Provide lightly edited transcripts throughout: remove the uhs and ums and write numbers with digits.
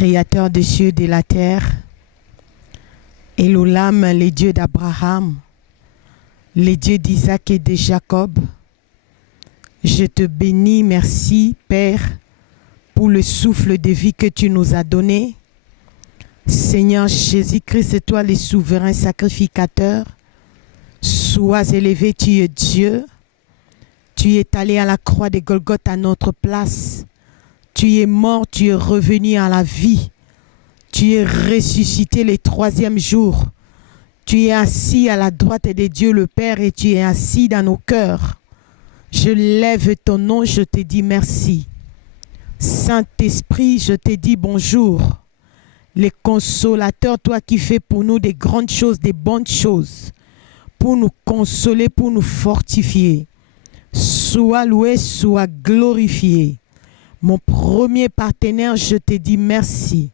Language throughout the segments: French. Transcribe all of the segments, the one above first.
Créateur des cieux et de la terre, Elohim, les dieux d'Abraham, les dieux d'Isaac et de Jacob, je te bénis, merci Père, pour le souffle de vie que tu nous as donné. Seigneur Jésus-Christ, toi le souverain sacrificateur, sois élevé, tu es Dieu. Tu es allé à la croix de Golgothe à notre place. Tu es mort, tu es revenu à la vie. Tu es ressuscité le troisième jour. Tu es assis à la droite de Dieu le Père et tu es assis dans nos cœurs. Je lève ton nom, je te dis merci. Saint-Esprit, je te dis bonjour. Le consolateur, toi qui fais pour nous des grandes choses, des bonnes choses, pour nous consoler, pour nous fortifier. Sois loué, sois glorifié. Mon premier partenaire, je te dis merci.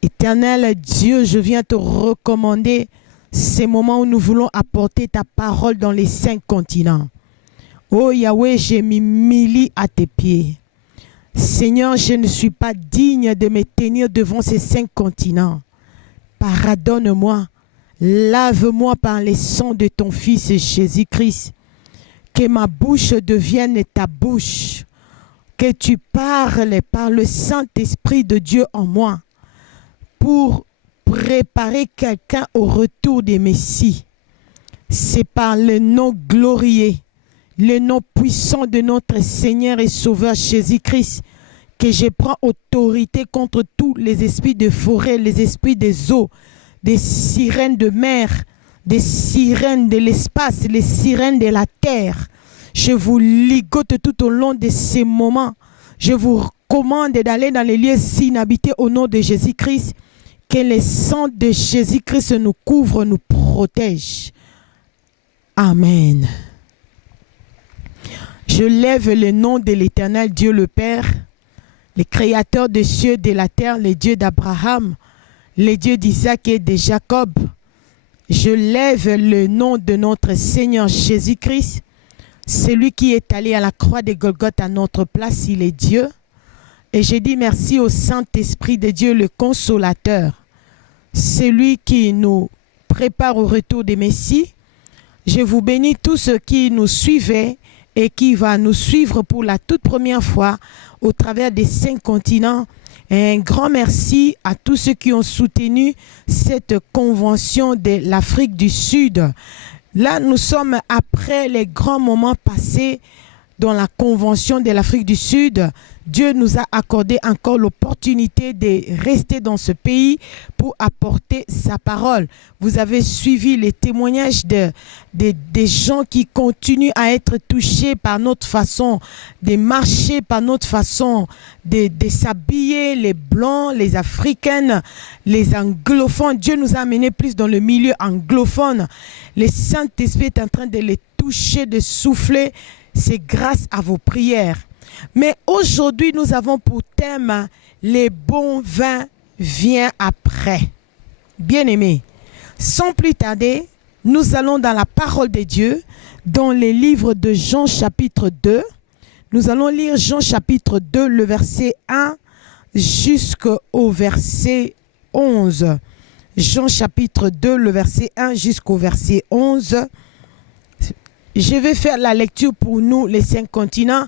Éternel Dieu, je viens te recommander ces moments où nous voulons apporter ta parole dans les 5 continents. Oh Yahweh, j'ai m'humilie à tes pieds. Seigneur, je ne suis pas digne de me tenir devant ces 5 continents. Pardonne-moi, lave-moi par les sangs de ton Fils Jésus-Christ. Que ma bouche devienne ta bouche. Que tu parles par le Saint-Esprit de Dieu en moi pour préparer quelqu'un au retour des Messies. C'est par le nom glorieux, le nom puissant de notre Seigneur et Sauveur Jésus-Christ que je prends autorité contre tous les esprits de forêt, les esprits des eaux, des sirènes de mer, des sirènes de l'espace, les sirènes de la terre. Je vous ligote tout au long de ces moments. Je vous recommande d'aller dans les lieux inhabités au nom de Jésus-Christ. Que le sang de Jésus-Christ nous couvre, nous protège. Amen. Je lève le nom de l'Éternel Dieu le Père, le Créateur des cieux et de la terre, le Dieu d'Abraham, le Dieu d'Isaac et de Jacob. Je lève le nom de notre Seigneur Jésus-Christ, celui qui est allé à la croix de Golgothe à notre place, il est Dieu. Et je dis merci au Saint-Esprit de Dieu, le Consolateur, celui qui nous prépare au retour des Messies. Je vous bénis tous ceux qui nous suivaient et qui va nous suivre pour la toute première fois au travers des 5 continents. Et un grand merci à tous ceux qui ont soutenu cette convention de l'Afrique du Sud. Là, nous sommes après les grands moments passés dans la convention de l'Afrique du Sud. Dieu nous a accordé encore l'opportunité de rester dans ce pays pour apporter sa parole. Vous avez suivi les témoignages des gens qui continuent à être touchés par notre façon de marcher, par notre façon de s'habiller, les Blancs, les Africaines, les anglophones. Dieu nous a amenés plus dans le milieu anglophone. Le Saint-Esprit est en train de les toucher, de souffler. C'est grâce à vos prières. Mais aujourd'hui, nous avons pour thème « Les bons vins viennent après ». Bien-aimés, sans plus tarder, nous allons dans la parole de Dieu, dans les livres de Jean chapitre 2. Nous allons lire Jean chapitre 2, le verset 1 jusqu'au verset 11. Jean chapitre 2, le verset 1 jusqu'au verset 11. Je vais faire la lecture pour nous, les 5 continents.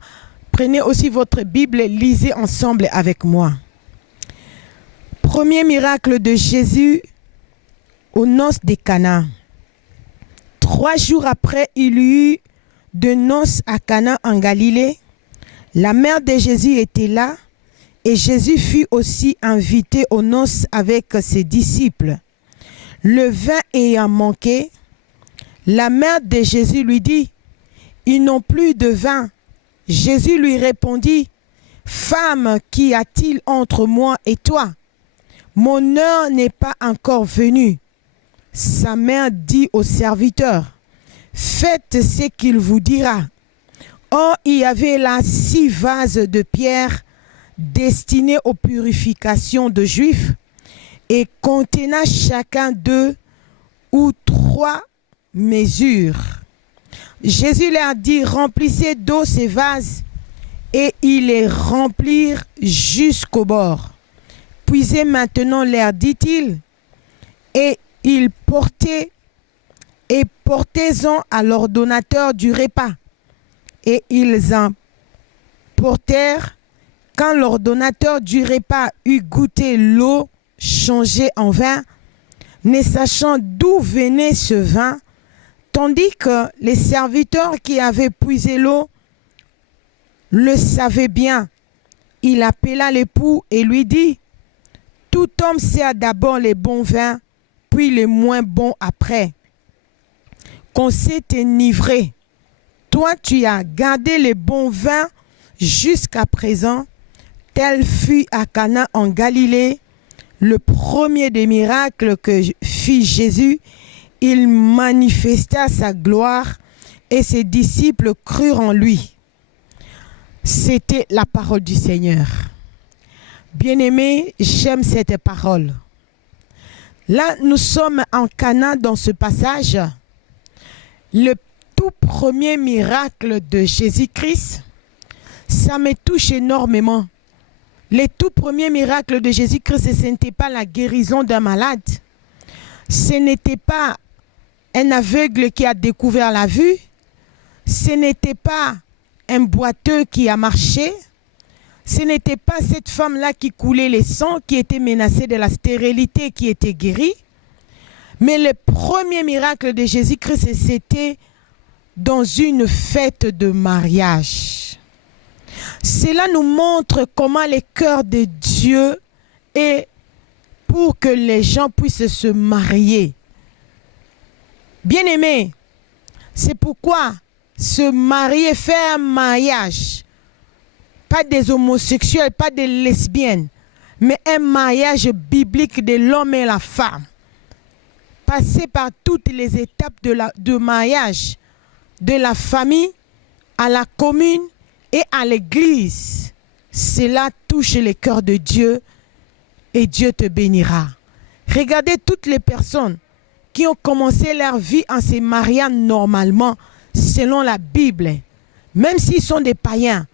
Prenez aussi votre Bible et lisez ensemble avec moi. Premier miracle de Jésus aux noces de Cana. 3 jours après, il y eut de noces à Cana en Galilée. La mère de Jésus était là et Jésus fut aussi invité aux noces avec ses disciples. Le vin ayant manqué, la mère de Jésus lui dit, « Ils n'ont plus de vin. » Jésus lui répondit, « Femme, qu'y a-t-il entre moi et toi? Mon heure n'est pas encore venue. » Sa mère dit au serviteur, « Faites ce qu'il vous dira. » Or, il y avait là 6 vases de pierre destinés aux purifications de Juifs et contenant chacun 2 ou 3 mesures. Jésus leur dit, remplissez d'eau ces vases, et ils les remplirent jusqu'au bord. puisez maintenant l'air, dit-il, et portez-en à l'ordonnateur du repas. Et ils en portèrent. Quand l'ordonnateur du repas eut goûté l'eau changée en vin, ne sachant d'où venait ce vin, tandis que les serviteurs qui avaient puisé l'eau le savaient bien, il appela l'époux et lui dit, « Tout homme sert d'abord les bons vins, puis les moins bons après. Qu'on s'est enivré. Toi, tu as gardé les bons vins jusqu'à présent. » Tel fut à Cana en Galilée, le premier des miracles que fit Jésus. Il manifesta sa gloire et ses disciples crurent en lui. C'était la parole du Seigneur. Bien-aimés, j'aime cette parole. Là, nous sommes en Cana dans ce passage. Le tout premier miracle de Jésus-Christ, ça me touche énormément. Les tout premiers miracles de Jésus-Christ, ce n'était pas la guérison d'un malade. Ce n'était pas un aveugle qui a découvert la vue. Ce n'était pas un boiteux qui a marché. Ce n'était pas cette femme-là qui coulait les sangs, qui était menacée de la stérilité, qui était guérie. Mais le premier miracle de Jésus-Christ, c'était dans une fête de mariage. Cela nous montre comment le cœur de Dieu est pour que les gens puissent se marier. Bien-aimés, c'est pourquoi se marier, faire un mariage, pas des homosexuels, pas des lesbiennes, mais un mariage biblique de l'homme et la femme. Passer par toutes les étapes de mariage, de la famille à la commune et à l'église. Cela touche le cœur de Dieu et Dieu te bénira. Regardez toutes les personnes qui ont commencé leur vie en se mariant normalement selon la Bible. Même s'ils sont des païens,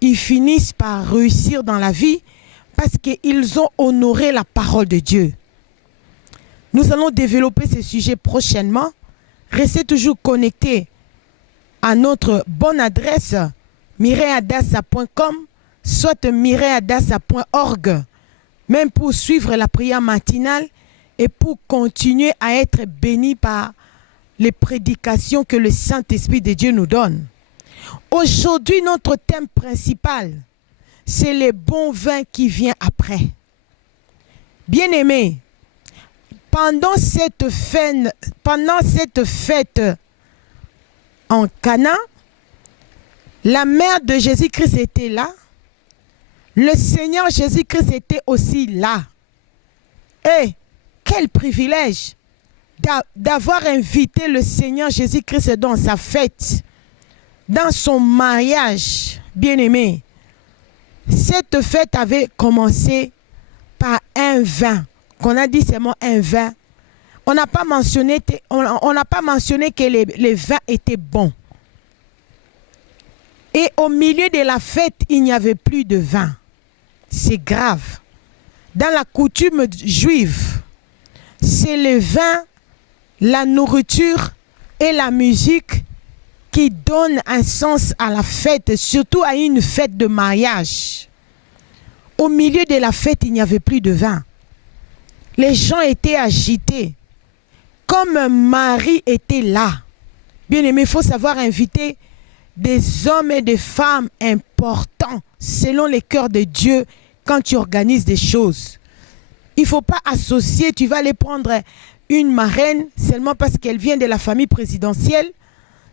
ils finissent par réussir dans la vie parce qu'ils ont honoré la parole de Dieu. Nous allons développer ce sujet prochainement. Restez toujours connectés à notre bonne adresse mireilleadassa.com, soit mireilleadassa.org, même pour suivre la prière matinale et pour continuer à être bénis par les prédications que le Saint-Esprit de Dieu nous donne. Aujourd'hui, notre thème principal, c'est le bon vin qui vient après. Bien-aimés, pendant cette fête en Cana, la mère de Jésus-Christ était là. Le Seigneur Jésus-Christ était aussi là. Et quel privilège d'avoir invité le Seigneur Jésus-Christ dans sa fête, dans son mariage, bien-aimé. Cette fête avait commencé par un vin, qu'on a dit seulement un vin. On n'a pas mentionné que les vins étaient bons. Et au milieu de la fête, il n'y avait plus de vin. C'est grave. Dans la coutume juive, c'est le vin, la nourriture et la musique qui donnent un sens à la fête, surtout à une fête de mariage. Au milieu de la fête, il n'y avait plus de vin. Les gens étaient agités. Comme Marie était là. Bien aimé, il faut savoir inviter des hommes et des femmes importants selon les cœurs de Dieu quand tu organises des choses. Il ne faut pas associer, tu vas aller prendre une marraine seulement parce qu'elle vient de la famille présidentielle.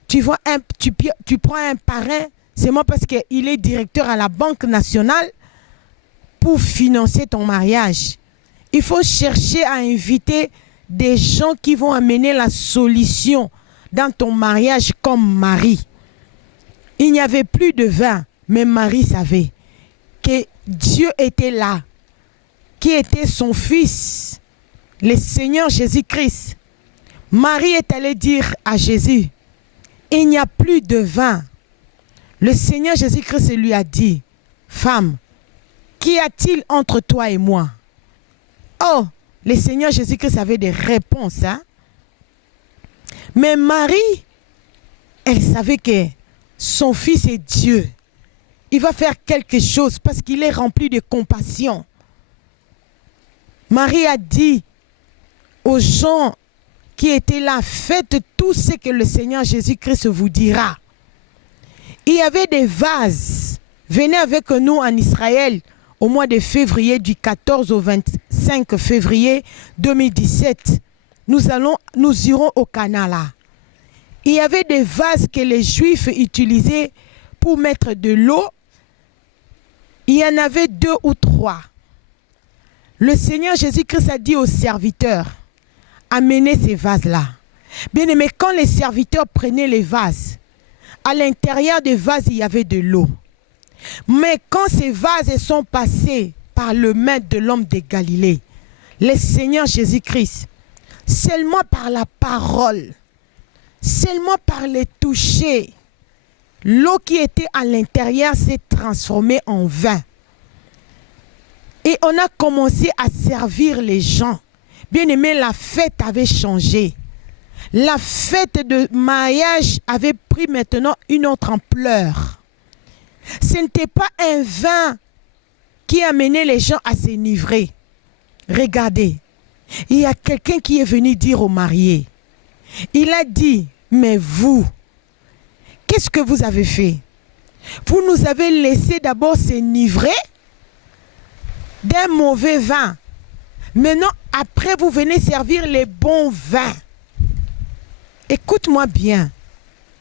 Tu prends un parrain seulement parce qu'il est directeur à la Banque nationale pour financer ton mariage. Il faut chercher à inviter des gens qui vont amener la solution dans ton mariage comme Marie. Il n'y avait plus de vin, mais Marie savait que Dieu était là, qui était son fils, le Seigneur Jésus-Christ. Marie est allée dire à Jésus, il n'y a plus de vin. Le Seigneur Jésus-Christ lui a dit, femme, qu'y a-t-il entre toi et moi? Oh, le Seigneur Jésus-Christ avait des réponses. Hein? Mais Marie, elle savait que son fils est Dieu. Il va faire quelque chose parce qu'il est rempli de compassion. Marie a dit aux gens qui étaient là, faites tout ce que le Seigneur Jésus-Christ vous dira. Il y avait des vases. Venez avec nous en Israël au mois de février, du 14 au 25 février 2017. Nous irons au Cana. Il y avait des vases que les Juifs utilisaient pour mettre de l'eau. Il y en avait 2 ou 3. Le Seigneur Jésus-Christ a dit aux serviteurs, amenez ces vases-là. Bien aimé, quand les serviteurs prenaient les vases, à l'intérieur des vases, il y avait de l'eau. Mais quand ces vases sont passés par le maître de l'homme de Galilée, le Seigneur Jésus-Christ, seulement par la parole, seulement par les toucher, l'eau qui était à l'intérieur s'est transformée en vin. Et on a commencé à servir les gens. Bien aimé, la fête avait changé. La fête de mariage avait pris maintenant une autre ampleur. Ce n'était pas un vin qui amenait les gens à s'enivrer. Regardez, il y a quelqu'un qui est venu dire aux mariés. Il a dit, mais vous, qu'est-ce que vous avez fait? Vous nous avez laissé d'abord s'enivrer d'un mauvais vin. Maintenant, après, vous venez servir les bons vins. Écoute-moi bien.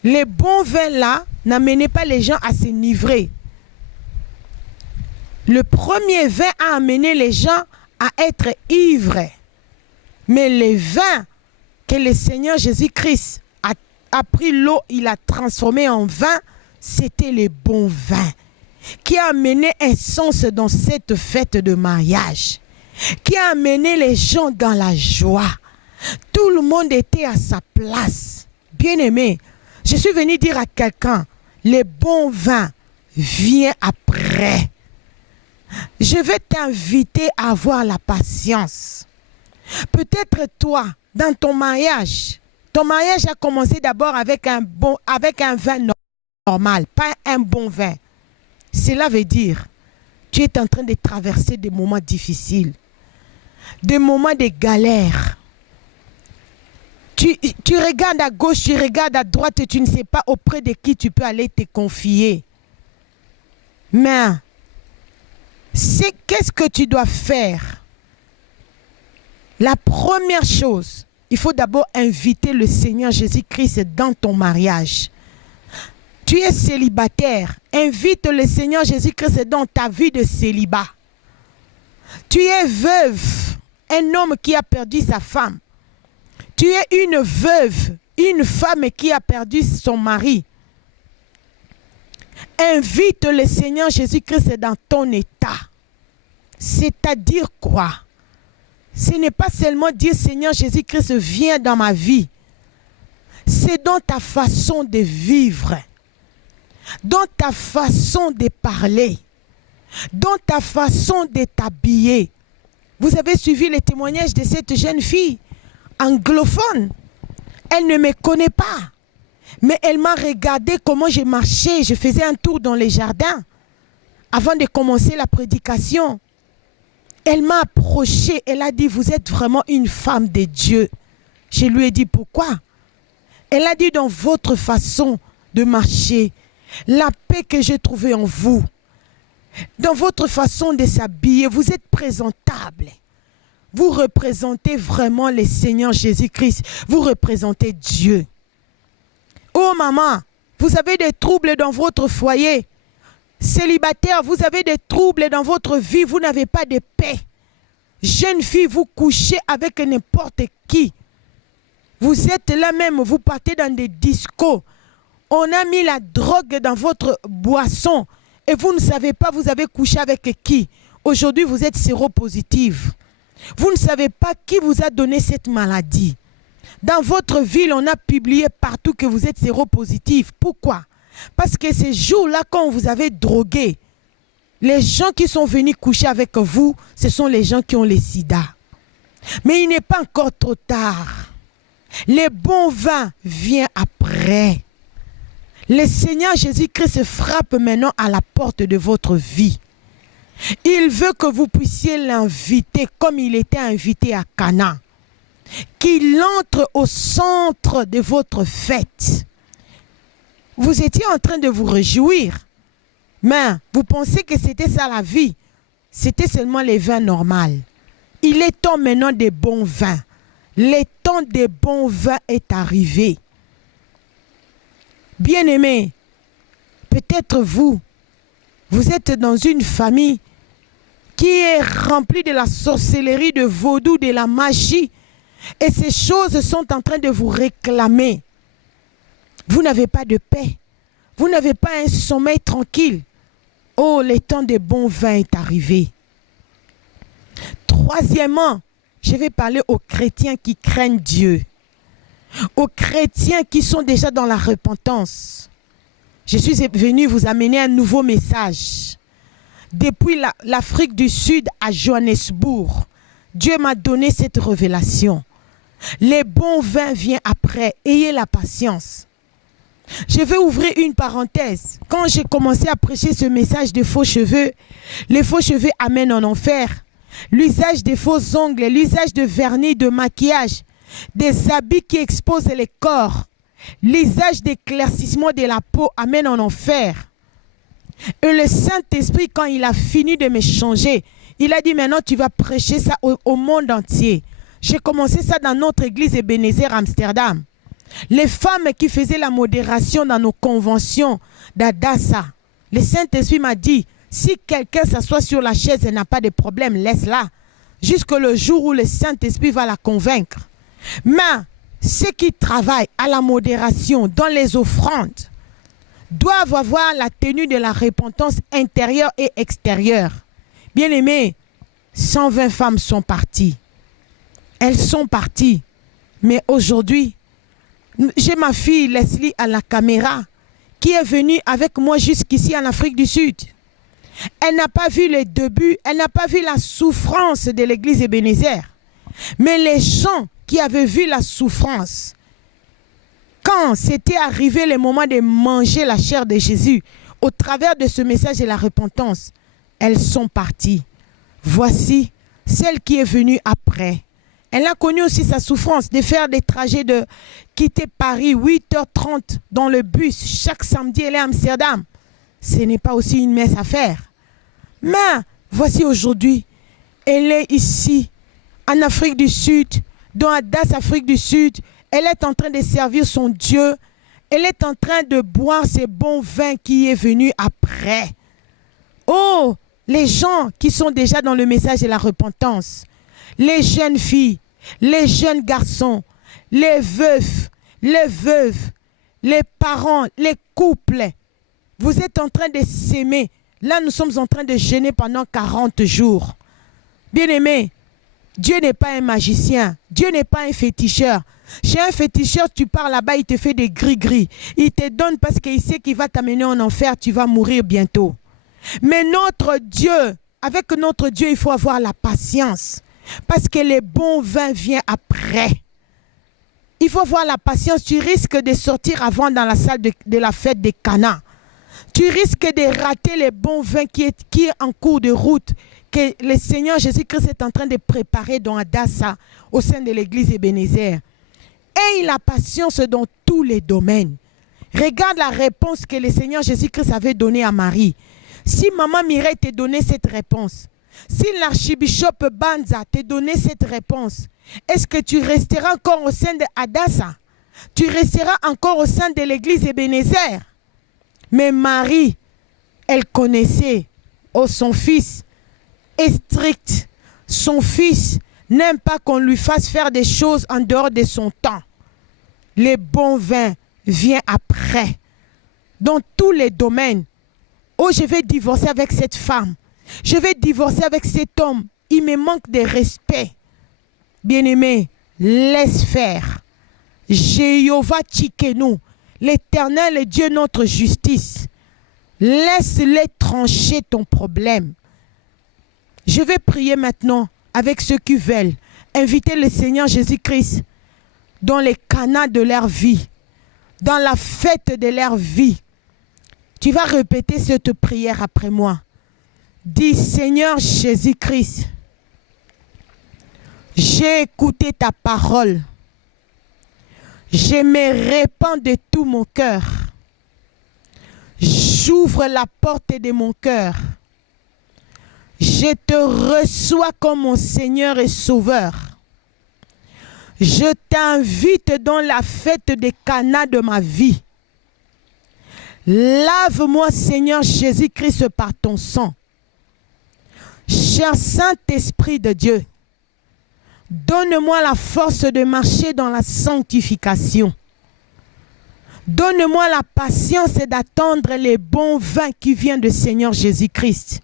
Les bons vins là n'amenaient pas les gens à s'enivrer. Le premier vin a amené les gens à être ivres. Mais les vins que le Seigneur Jésus-Christ a pris l'eau, il a transformé en vin, c'était les bons vins qui a amené un sens dans cette fête de mariage, qui a amené les gens dans la joie. Tout le monde était à sa place. Bien-aimé, je suis venu dire à quelqu'un, les bons vins viennent après. Je vais t'inviter à avoir la patience. Peut-être toi, dans ton mariage a commencé d'abord avec un vin normal, pas un bon vin. Cela veut dire, tu es en train de traverser des moments difficiles, des moments de galère. Tu regardes à gauche, tu regardes à droite et tu ne sais pas auprès de qui tu peux aller te confier. Mais, qu'est-ce que tu dois faire? La première chose, il faut d'abord inviter le Seigneur Jésus-Christ dans ton mariage. Tu es célibataire, invite le Seigneur Jésus-Christ dans ta vie de célibat. Tu es veuve, un homme qui a perdu sa femme. Tu es une veuve, une femme qui a perdu son mari. Invite le Seigneur Jésus-Christ dans ton état. C'est-à-dire quoi? Ce n'est pas seulement dire Seigneur Jésus-Christ viens dans ma vie. C'est dans ta façon de vivre, dans ta façon de parler, dans ta façon de t'habiller. Vous avez suivi les témoignages de cette jeune fille anglophone. Elle ne me connaît pas, mais elle m'a regardé comment je marchais. Je faisais un tour dans les jardins avant de commencer la prédication. Elle m'a approché, elle a dit, vous êtes vraiment une femme de Dieu. Je lui ai dit, pourquoi? Elle a dit, dans votre façon de marcher, la paix que j'ai trouvée en vous, dans votre façon de s'habiller, vous êtes présentable. Vous représentez vraiment le Seigneur Jésus-Christ. Vous représentez Dieu. Oh maman, vous avez des troubles dans votre foyer. Célibataire, vous avez des troubles dans votre vie. Vous n'avez pas de paix. Jeune fille, vous couchez avec n'importe qui. Vous êtes là même, vous partez dans des discos. On a mis la drogue dans votre boisson. Et vous ne savez pas, vous avez couché avec qui. Aujourd'hui, vous êtes séropositive. Vous ne savez pas qui vous a donné cette maladie. Dans votre ville, on a publié partout que vous êtes séropositif. Pourquoi? Parce que ces jours-là, quand vous avez drogué, les gens qui sont venus coucher avec vous, ce sont les gens qui ont le sida. Mais il n'est pas encore trop tard. Le bon vin vient après. Le Seigneur Jésus-Christ frappe maintenant à la porte de votre vie. Il veut que vous puissiez l'inviter comme il était invité à Cana. Qu'il entre au centre de votre fête. Vous étiez en train de vous réjouir. Mais vous pensez que c'était ça la vie. C'était seulement les vins normaux. Il est temps maintenant des bons vins. Le temps des bons vins est arrivé. Bien-aimés, peut-être vous êtes dans une famille qui est remplie de la sorcellerie, de vaudou, de la magie. Et ces choses sont en train de vous réclamer. Vous n'avez pas de paix. Vous n'avez pas un sommeil tranquille. Oh, le temps des bons vins est arrivé. Troisièmement, je vais parler aux chrétiens qui craignent Dieu. Aux chrétiens qui sont déjà dans la repentance. Je suis venu vous amener un nouveau message. Depuis l'Afrique du Sud à Johannesburg, Dieu m'a donné cette révélation. Les bons vins viennent après. Ayez la patience. Je vais ouvrir une parenthèse. Quand j'ai commencé à prêcher ce message de faux cheveux, les faux cheveux amènent en enfer. L'usage des faux ongles, l'usage de vernis, de maquillage, des habits qui exposent les corps, l'usage d'éclaircissement de la peau amène en enfer. Et le Saint-Esprit, quand il a fini de me changer, il a dit maintenant tu vas prêcher ça au monde entier. J'ai commencé ça dans notre église Ebenezer Amsterdam. Les femmes qui faisaient la modération dans nos conventions d'Adassa, le Saint-Esprit m'a dit, si quelqu'un s'assoit sur la chaise et n'a pas de problème, laisse-la. Jusqu'au jour où le Saint-Esprit va la convaincre. Mais ceux qui travaillent à la modération dans les offrandes doivent avoir la tenue de la repentance intérieure et extérieure. Bien-aimés, 120 femmes sont parties. Elles sont parties. Mais aujourd'hui, j'ai ma fille Leslie à la caméra qui est venue avec moi jusqu'ici en Afrique du Sud. Elle n'a pas vu les débuts, elle n'a pas vu la souffrance de l'église Ebenezer. Mais les gens qui avaient vu la souffrance, quand c'était arrivé le moment de manger la chair de Jésus, au travers de ce message de la repentance, elles sont parties. Voici celle qui est venue après. Elle a connu aussi sa souffrance de faire des trajets de quitter Paris 8h30 dans le bus. Chaque samedi, elle est à Amsterdam. Ce n'est pas aussi une mince affaire. Mais voici aujourd'hui, elle est ici, en Afrique du Sud, dans Adas, Afrique du Sud. Elle est en train de servir son Dieu. Elle est en train de boire ces bons vins qui est venu après. Oh, les gens qui sont déjà dans le message de la repentance. Les jeunes filles, les jeunes garçons, les veufs, les veuves, les parents, les couples. Vous êtes en train de s'aimer. Là, nous sommes en train de jeûner pendant 40 jours. Bien-aimés, Dieu n'est pas un magicien. Dieu n'est pas un féticheur. Chez un féticheur, tu pars là-bas, il te fait des gris-gris. Il te donne parce qu'il sait qu'il va t'amener en enfer, tu vas mourir bientôt. Mais notre Dieu, avec notre Dieu, il faut avoir la patience. Parce que les bons vins viennent après. Il faut avoir la patience. Tu risques de sortir avant dans la salle de la fête de Cana. Tu risques de rater les bons vins qui est en cours de route, que le Seigneur Jésus-Christ est en train de préparer dans Adassa, au sein de l'église Ebenezer. Aie la patience dans tous les domaines. Regarde la réponse que le Seigneur Jésus-Christ avait donnée à Marie. Si Maman Mireille t'a donné cette réponse, si l'archibishop Banza t'a donné cette réponse, est-ce que tu resteras encore au sein de Adassa? Tu resteras encore au sein de l'église Ebenezer? Mais Marie, elle connaissait, oh, son fils est strict. Son fils n'aime pas qu'on lui fasse faire des choses en dehors de son temps. Les bons vins viennent après. Dans tous les domaines. Oh, je vais divorcer avec cette femme. Je vais divorcer avec cet homme. Il me manque de respect. Bien-aimé, laisse faire. Jéhovah Tchikenu, l'Éternel est Dieu notre justice. Laisse-les trancher ton problème. Je vais prier maintenant avec ceux qui veulent inviter le Seigneur Jésus-Christ dans les canaux de leur vie, dans la fête de leur vie. Tu vas répéter cette prière après moi. Dis, Seigneur Jésus-Christ, j'ai écouté ta parole. Je me répands de tout mon cœur. J'ouvre la porte de mon cœur. Je te reçois comme mon Seigneur et Sauveur. Je t'invite dans la fête des Cana de ma vie. Lave-moi, Seigneur Jésus-Christ, par ton sang. Cher Saint-Esprit de Dieu, donne-moi la force de marcher dans la sanctification. Donne-moi la patience et d'attendre les bons vins qui viennent du Seigneur Jésus-Christ.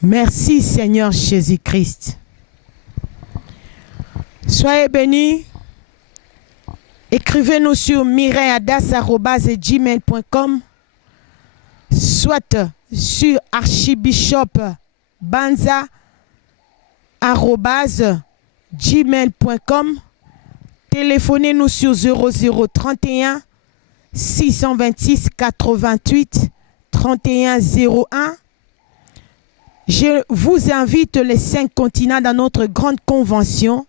Merci, Seigneur Jésus-Christ. Soyez bénis. Écrivez-nous sur mireilleadas@gmail.com, soit sur archibishopbanza@gmail.com. Téléphonez-nous sur 0031 626 88 31 01. Je vous invite les 5 continents dans notre grande convention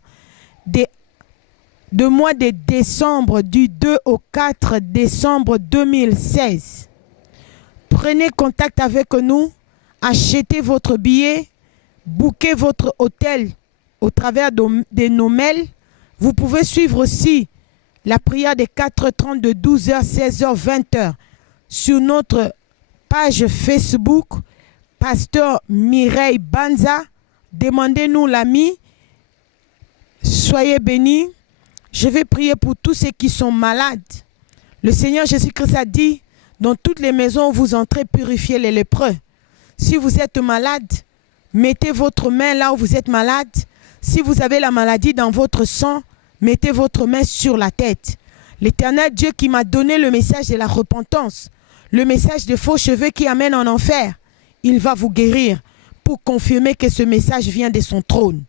de mois de décembre, du 2 au 4 décembre 2016. Prenez contact avec nous, achetez votre billet, booker votre hôtel au travers de nos mails. Vous pouvez suivre aussi la prière des 4h30 de 12h, 16h, 20h sur notre page Facebook, Pasteur Mireille Banza. Demandez-nous l'ami. Soyez bénis. Je vais prier pour tous ceux qui sont malades. Le Seigneur Jésus-Christ a dit, dans toutes les maisons où vous entrez, purifiez les lépreux. Si vous êtes malade, mettez votre main là où vous êtes malade. Si vous avez la maladie dans votre sang, mettez votre main sur la tête. L'Éternel Dieu qui m'a donné le message de la repentance, le message des faux cheveux qui amènent en enfer, il va vous guérir pour confirmer que ce message vient de son trône.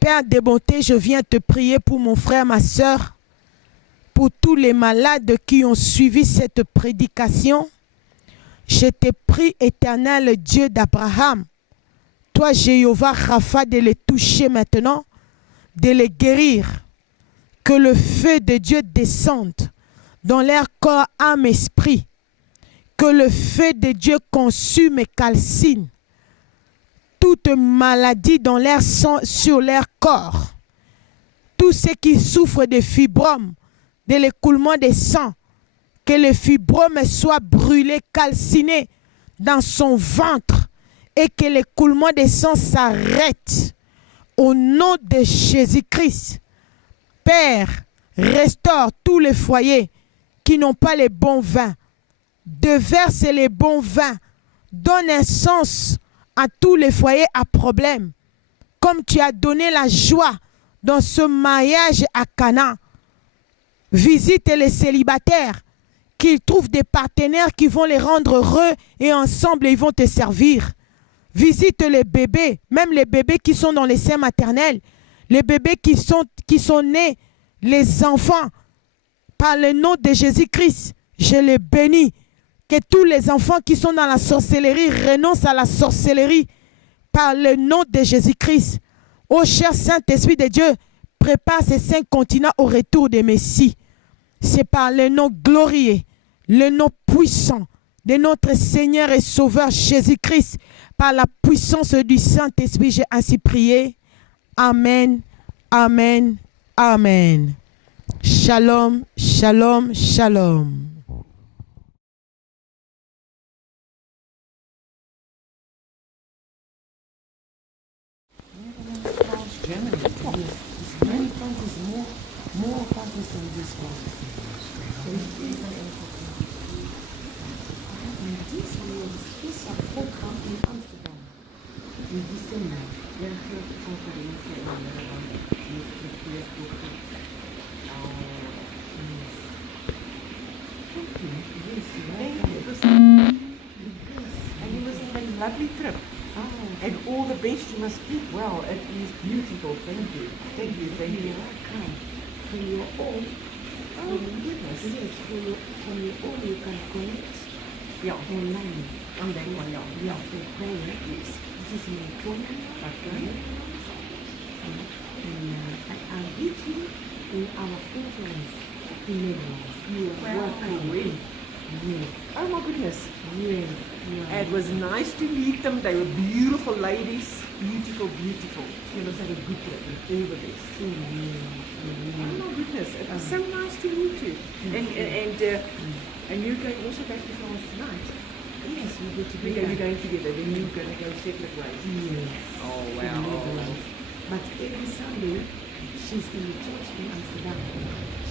Père de bonté, je viens te prier pour mon frère, ma soeur, pour tous les malades qui ont suivi cette prédication. Je te prie, Éternel Dieu d'Abraham, toi Jéhovah Rapha, de les toucher maintenant, de les guérir, que le feu de Dieu descende dans leur corps, âme, esprit, que le feu de Dieu consume et calcine toute maladie dans leur sang, sur leur corps. Tous ceux qui souffrent de fibromes, de l'écoulement des sangs, que le fibrome soit brûlé, calciné dans son ventre et que l'écoulement des sangs s'arrête. Au nom de Jésus-Christ, Père, restaure tous les foyers qui n'ont pas les bons vins. Déverse les bons vins. Donne un sens à tous les foyers à problème. Comme tu as donné la joie dans ce mariage à Cana. Visite les célibataires, qu'ils trouvent des partenaires qui vont les rendre heureux et ensemble ils vont te servir. Visite les bébés, même les bébés qui sont dans les seins maternels, les bébés qui sont nés, les enfants, par le nom de Jésus-Christ, je les bénis. Que tous les enfants qui sont dans la sorcellerie renoncent à la sorcellerie par le nom de Jésus-Christ. Ô cher Saint-Esprit de Dieu, prépare ces 5 continents au retour des Messies. C'est par le nom glorieux, le nom puissant de notre Seigneur et Sauveur Jésus-Christ, par la puissance du Saint-Esprit, j'ai ainsi prié. Amen, amen, amen. Shalom, shalom, shalom. Germany. Yes. Many countries more countries than this one. This is a program in Amsterdam in December. We are here to conference in Thank you. And it was a lovely trip. Oh. And all the best you must keep. Wow, it is beautiful. Thank you. Thank you. Thank you. You're welcome. From your own, Oh, goodness. yes, from your own, you can connect Yeah. online. On that one, yeah. Yeah, for prayer. Yes. This is my phone number. Okay. And I'll meet you in our conference in Netherlands. You are Wow, welcome. great. Yes, Oh my goodness. yes, you are. It was nice to meet them. They were beautiful ladies. Beautiful, beautiful. It was like a good trip. All the best. Oh my goodness. It was so nice to meet you. And you're going also back to France tonight. Yes, we go You're together. going together. Then you're going to go separate ways. Yes. Oh, In Netherlands. But every Sunday, she's in the church in Amsterdam.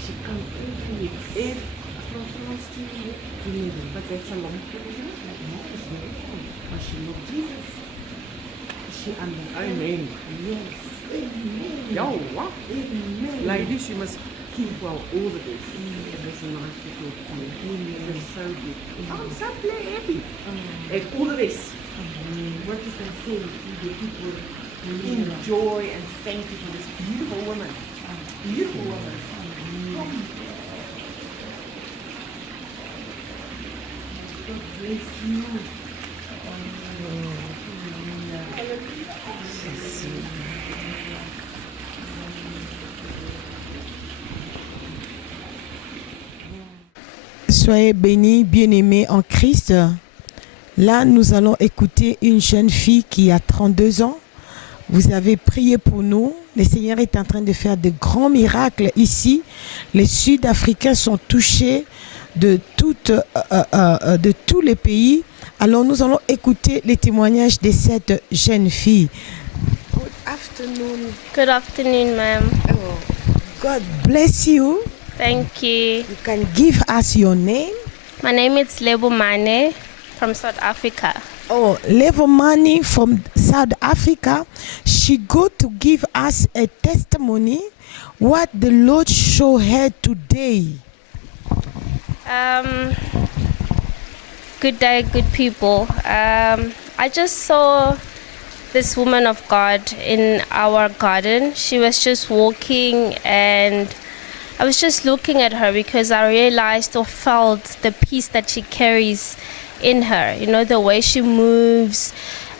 She comes every week. From France to Netherlands. but that's a long trip, isn't it? No, it's very fun. But she loves Jesus. She understands. Amen. Yes. Amen. Oh, what? Amen. Ladies, you must keep well all the best. It was nice to talk to you. It was so good. I'm so happy. And all the best. What you can say to the people in Netherlands. Enjoy and thank you for this beautiful woman. Beautiful woman. God bless you. Soyez bénis, bien-aimés en Christ. Là, nous allons écouter une jeune fille qui a 32 ans. Vous avez prié pour nous. Le Seigneur est en train de faire de grands miracles ici. Les Sud-Africains sont touchés de tous les pays. Alors, nous allons écouter les témoignages de cette jeune fille. Good afternoon. Good afternoon, ma'am. God bless you. Thank you. You can give us your name. My name is Lebo Mane from South Africa. Oh, Levomani from South Africa. She go to give us a testimony what the Lord showed her today. Good day, good people. I just saw this woman of God in our garden. She was just walking, and I was just looking at her because I realized or felt the peace that she carries in her, you know, the way she moves,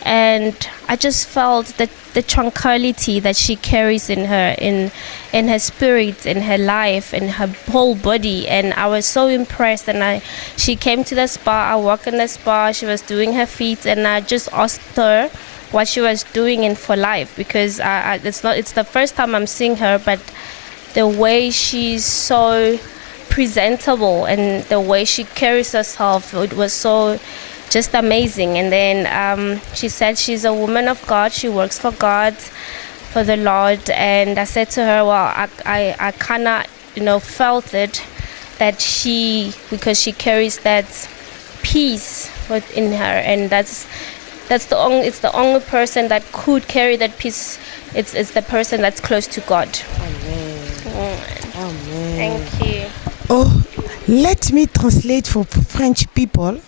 and I just felt that the tranquility that she carries in her, in her spirit, in her life, in her whole body. And I was so impressed, and she came to the spa. I walked in the spa, she was doing her feet, and I just asked her what she was doing in for life, because it's the first time I'm seeing her, but the way she's so presentable and the way she carries herself, it was so just amazing. And then she said she's a woman of God, she works for God, for the Lord. And I said to her, well, I kind of, you know, felt it, that because she carries that peace within her, and it's the only person that could carry that peace. It's the person that's close to God. Amen. Thank you. Oh, let me translate for French people.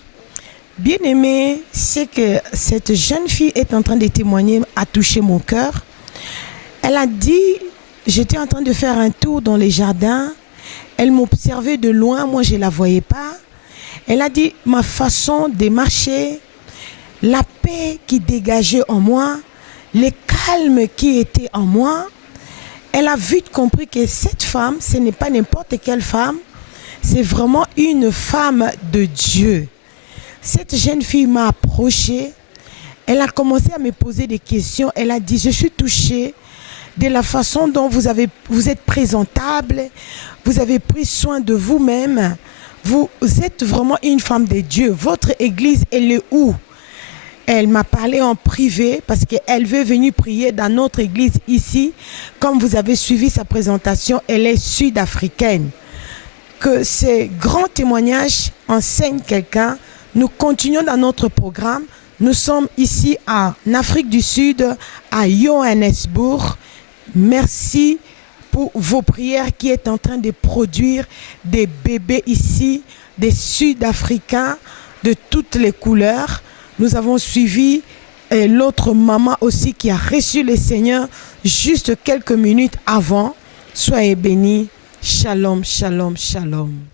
Bien-aimé, c'est que cette jeune fille est en train de témoigner a touché mon cœur. Elle a dit, j'étais en train de faire un tour dans les jardins. Elle m'observait de loin, moi je ne la voyais pas. Elle a dit, ma façon de marcher, la paix qui dégageait en moi, le calme qui était en moi. Elle a vite compris que cette femme, ce n'est pas n'importe quelle femme, c'est vraiment une femme de Dieu. Cette jeune fille m'a approchée, elle a commencé à me poser des questions, elle a dit, je suis touchée de la façon dont vous êtes présentable, vous avez pris soin de vous-même, vous êtes vraiment une femme de Dieu. Votre église, elle est où? Elle m'a parlé en privé parce qu'elle veut venir prier dans notre église ici. Comme vous avez suivi sa présentation, elle est sud-africaine. Que ces grands témoignages enseignent quelqu'un. Nous continuons dans notre programme. Nous sommes ici en Afrique du Sud, à Johannesburg. Merci pour vos prières qui est en train de produire des bébés ici, des Sud-Africains de toutes les couleurs. Nous avons suivi et l'autre maman aussi qui a reçu le Seigneur juste quelques minutes avant. Soyez bénis. Shalom, shalom, shalom.